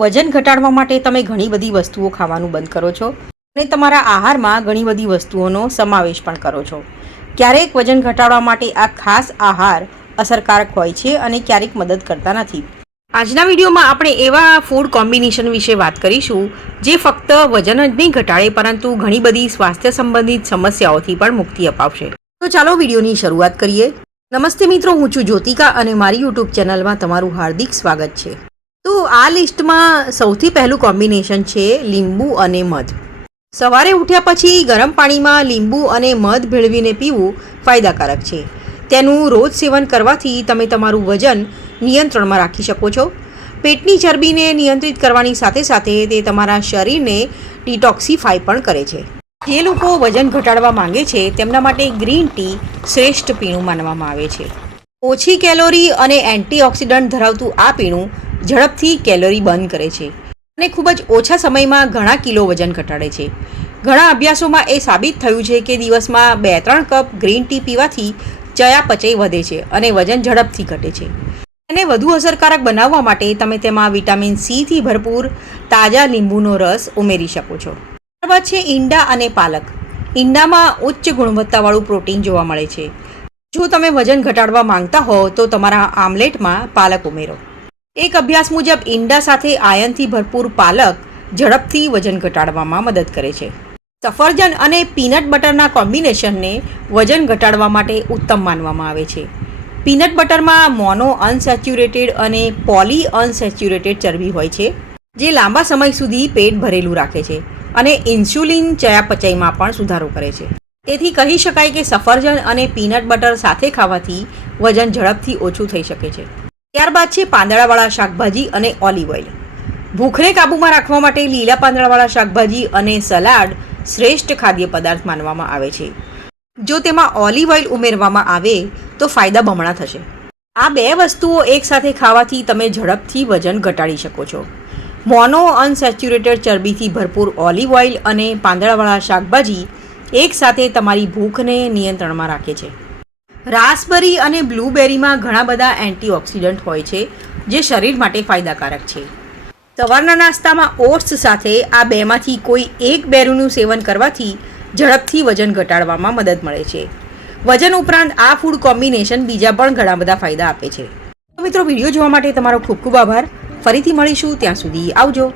વજન ઘટાડવા માટે તમે ઘણી બધી વસ્તુઓ ખાવાનું બંધ કરો છો અને તમારા આહારમાં ઘણી બધી વસ્તુઓનો સમાવેશ પણ કરો છો. ક્યારેક વજન ઘટાડવા માટે આ ખાસ આહાર અસરકારક હોય છે અને ક્યારેક મદદ કરતા નથી. આજના વિડીયોમાં આપણે એવા ફૂડ કોમ્બિનેશન વિશે વાત કરીશું જે ફક્ત વજન જ નહીં ઘટાડે પરંતુ ઘણી બધી સ્વાસ્થ્ય સંબંધિત સમસ્યાઓથી પણ મુક્તિ અપાવશે. તો ચાલો વિડીયોની શરૂઆત કરીએ. નમસ્તે મિત્રો, હું છું જ્યોતિકા અને મારી યુટ્યુબ ચેનલમાં તમારું હાર્દિક સ્વાગત છે. તો આ લિસ્ટમાં સૌથી પહેલું કોમ્બિનેશન છે લીંબુ અને મધ. સવારે ઉઠ્યા પછી ગરમ પાણીમાં લીંબુ અને મધ ભેળવીને પીવું ફાયદાકારક છે. તેનું રોજ સેવન કરવાથી તમે તમારું વજન નિયંત્રણમાં રાખી શકો છો. પેટની ચરબીને નિયંત્રિત કરવાની સાથે સાથે તે તમારા શરીરને ડિટોક્સિફાય પણ કરે છે. જે લોકો વજન ઘટાડવા માંગે છે તેમના માટે ગ્રીન ટી શ્રેષ્ઠ પીણું માનવામાં આવે છે. ઓછી કેલોરી અને એન્ટીઓક્સિડન્ટ ધરાવતું આ પીણું ઝડપથી કેલોરી બર્ન કરે છે અને ખૂબ જ ઓછા સમયમાં ઘણા કિલો વજન ઘટાડે છે. ઘણા અભ્યાસોમાં એ સાબિત થયું છે કે દિવસમાં 2-3 કપ ગ્રીન ટી પીવાથી ચયાપચય વધે છે અને વજન ઝડપથી ઘટે છે. તેને વધુ અસરકારક બનાવવા માટે તમે તેમાં વિટામિન સીથી ભરપૂર તાજા લીંબુનો રસ ઉમેરી શકો છો. ત્યારબાદ છે ઈંડા અને પાલક. ઈંડામાં ઉચ્ચ ગુણવત્તાવાળું પ્રોટીન જોવા મળે છે. જો તમે વજન ઘટાડવા માંગતા હો તો તમારા આમલેટમાં પાલક ઉમેરો. એક અભ્યાસ મુજબ ઈંડા સાથે આયર્નથી ભરપૂર પાલક ઝડપથી વજન ઘટાડવામાં મદદ કરે છે. સફરજન અને પીનટ બટરના કોમ્બિનેશનને વજન ઘટાડવા માટે ઉત્તમ માનવામાં આવે છે. પીનટ બટરમાં મોનો અનસેચ્યુરેટેડ અને પોલી અનસેચ્યુરેટેડ ચરબી હોય છે જે લાંબા સમય સુધી પેટ ભરેલું રાખે છે અને ઇન્સ્યુલિન ચયાપચયમાં પણ સુધારો કરે છે. તેથી કહી શકાય કે સફરજન અને પીનટ બટર સાથે ખાવાથી વજન ઝડપથી ઓછું થઈ શકે છે. ત્યારબાદ છે પાંદડાવાળા શાકભાજી અને ઓલિવ ઓઇલ. ભૂખને કાબૂમાં રાખવા માટે લીલા પાંદડાવાળા શાકભાજી અને સલાડ શ્રેષ્ઠ ખાદ્ય પદાર્થ માનવામાં આવે છે. જો તેમાં ઓલિવ ઓઇલ ઉમેરવામાં આવે તો ફાયદા બમણા થશે. આ બે વસ્તુઓ એકસાથે ખાવાથી તમે ઝડપથી વજન ઘટાડી શકો છો. મોનો અનસેચ્યુરેટેડ ચરબીથી ભરપૂર ઓલિવ ઓઇલ અને પાંદડાવાળા શાકભાજી એકસાથે તમારી ભૂખને નિયંત્રણમાં રાખે છે. રાસબેરી અને બ્લૂબેરીમાં ઘણા બધા એન્ટીઓક્સિડન્ટ હોય છે જે શરીર માટે ફાયદાકારક છે. સવારના નાસ્તામાં ઓટ્સ સાથે આ બેમાંથી કોઈ એક બેરીનું સેવન કરવાથી ઝડપથી વજન ઘટાડવામાં મદદ મળે છે. વજન ઉપરાંત આ ફૂડ કોમ્બિનેશન બીજા પણ ઘણા બધા ફાયદા આપે છે. તો મિત્રો, વિડીયો જોવા માટે તમારો ખૂબ ખૂબ આભાર. ફરીથી મળીશું, ત્યાં સુધી આવજો.